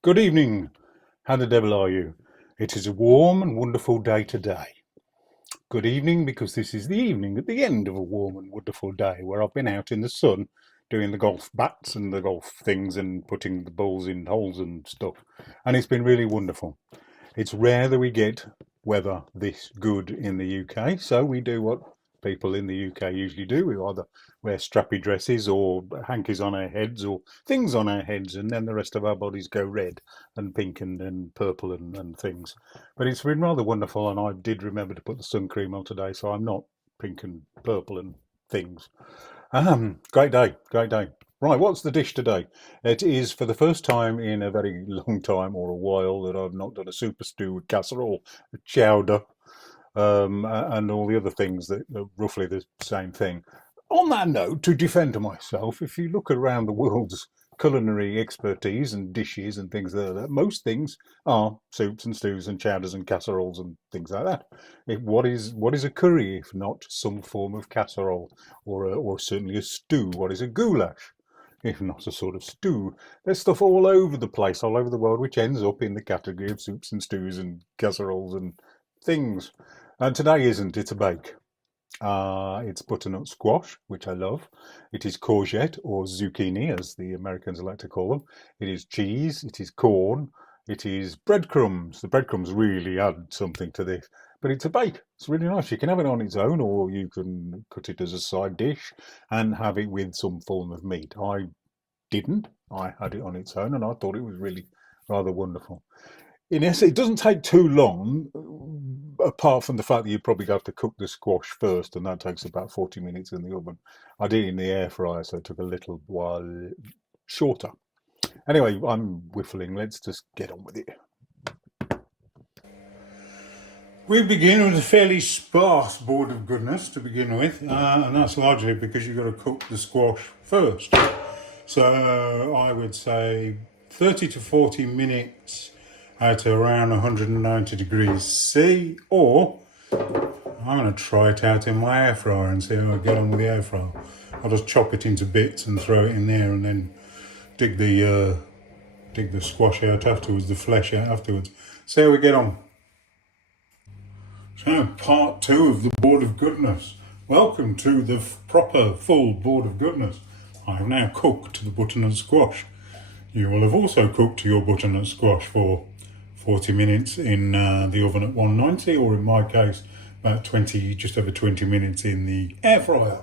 Good evening. How the devil are you? It is a warm and wonderful day today. Good evening because this is the evening at the end of a warm and wonderful day where I've been out in the sun doing the golf bats and the golf things and putting the balls in holes and stuff. And it's been really wonderful. It's rare that we get weather this good in the UK, so we do what people in the UK usually do. We either wear strappy dresses or hankies on our heads or things on our heads, and then the rest of our bodies go red and pink and purple and things. But it's been rather wonderful, and I did remember to put the sun cream on today, so I'm not pink and purple and things. Great day, great day. Right, what's the dish today? It is for the first time in a very long time or a while that I've not done a super stew with casserole, chowder, and all the other things that are roughly the same thing. On that note, to defend myself, if you look around the world's culinary expertise and dishes and things like that, most things are soups and stews and chowders and casseroles and things like that. What is a curry if not some form of casserole or certainly a stew? What is a goulash if not a sort of stew? There's stuff all over the place, all over the world, which ends up in the category of soups and stews and casseroles and things. And today isn't, it's a bake. It's butternut squash, which I love. It is courgette or zucchini, as the Americans like to call them. It is cheese. It is corn. It is breadcrumbs. The breadcrumbs really add something to this. But it's a bake. It's really nice. You can have it on its own, or you can cut it as a side dish and have it with some form of meat. I didn't. I had it on its own, and I thought it was really rather wonderful. In essence, it doesn't take too long, apart from the fact that you probably have to cook the squash first, and that takes about 40 minutes in the oven. I did it in the air fryer, so it took a little while shorter. Anyway, I'm whiffling. Let's just get on with it. We begin with a fairly sparse board of goodness to begin with, and that's largely because you've got to cook the squash first. So I would say 30 to 40 minutes at around 190 degrees C, or I'm going to try it out in my air fryer and see how I get on with the air fryer. I'll just chop it into bits and throw it in there, and then dig the squash out afterwards, the flesh out afterwards. See how we get on. So, part two of the board of goodness. Welcome to the proper full board of goodness. I have now cooked the butternut squash. You will have also cooked your butternut squash for 40 minutes in the oven at 190, or in my case, about 20, just over 20 minutes in the air fryer.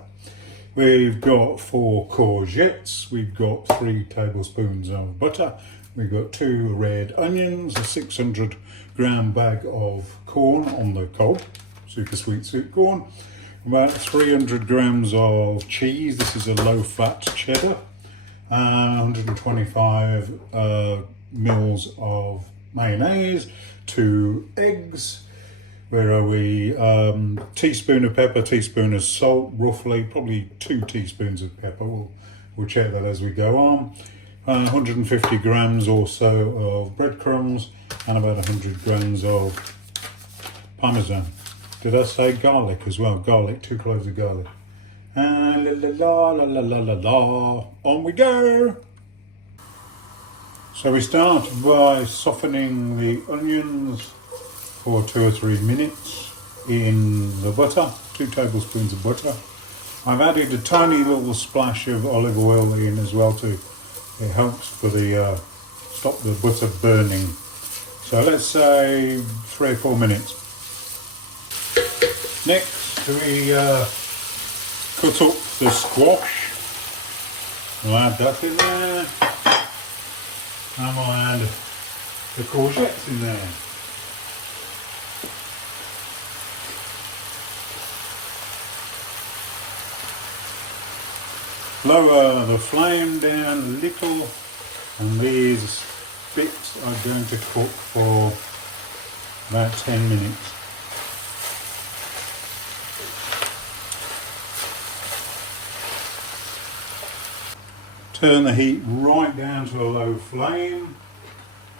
We've got 4 courgettes, we've got 3 tablespoons of butter, we've got 2 red onions, a 600-gram bag of corn on the cob, super sweet sweet corn, about 300 grams of cheese. This is a low-fat cheddar, 125 mils of mayonnaise, 2 eggs. Where are we? Teaspoon of pepper, teaspoon of salt, roughly, probably 2 teaspoons of pepper. We'll check that as we go on. 150 grams or so of breadcrumbs and about 100 grams of parmesan. Did I say garlic as well? Garlic, 2 cloves of garlic. And la la la la la la, on we go. So we start by softening the onions for 2 or 3 minutes in the butter, 2 tablespoons of butter. I've added a tiny little splash of olive oil in as well too. It helps for the stop the butter burning. So let's say 3 or 4 minutes. Next we cut up the squash. We'll add that in there. And we'll add the courgettes in there. Lower the flame down a little, and these bits are going to cook for about 10 minutes. Turn the heat right down to a low flame,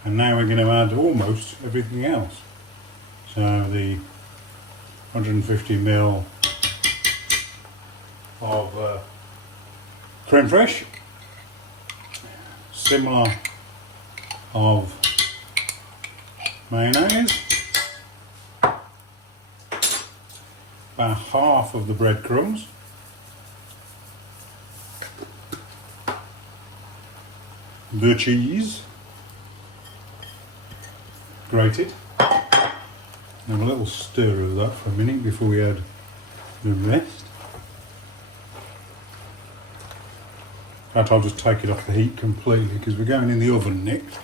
and now we're going to add almost everything else. So the 150 ml of creme fraiche, similar of mayonnaise, about half of the breadcrumbs, the cheese, grated. Have a little stir of that for a minute before we add the rest. In fact, I'll just take it off the heat completely because we're going in the oven next.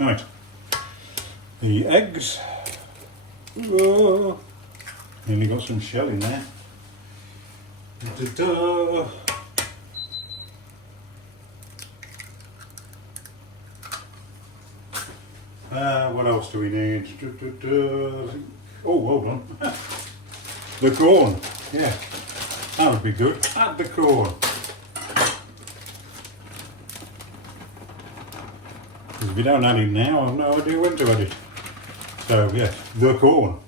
Right, the eggs. Oh, nearly got some shell in there. Da-da-da. What else do we need? Oh, hold on. The corn. Yeah, that would be good. Add the corn. Because if you don't add it now, I've no idea when to add it. So, yes, the corn.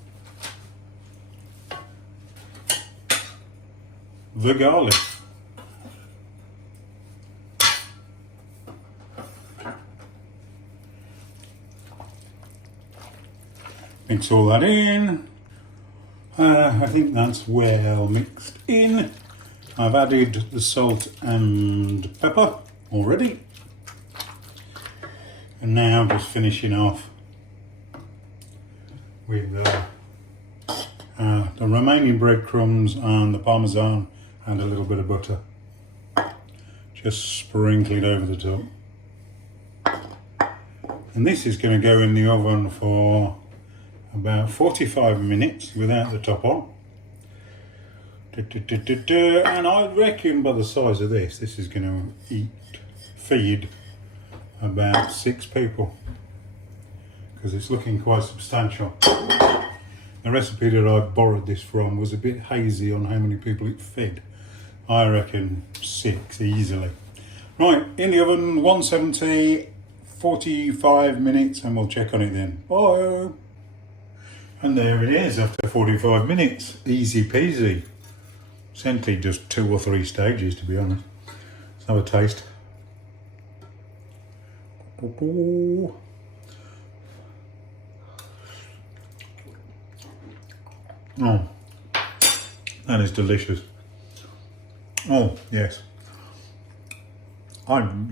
The garlic. Mix all that in. I think that's well mixed in. I've added the salt and pepper already. And now I'm just finishing off with the remaining breadcrumbs and the parmesan and a little bit of butter. Just sprinkle it over the top. And this is going to go in the oven for about 45 minutes without the top on. And I reckon by the size of this is going to feed about 6 people because it's looking quite substantial. The recipe that I borrowed this from was a bit hazy on how many people it fed. I reckon 6 easily. Right, in the oven, 170, 45 minutes, and we'll check on it then. Bye. And there it is after 45 minutes. Easy peasy. Simply just 2 or 3 stages, to be honest. Let's have a taste. Oh, that is delicious. Oh, yes. I'm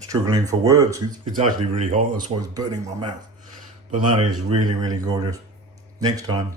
struggling for words. It's actually really hot, that's why it's burning my mouth. But that is really, really gorgeous. Next time.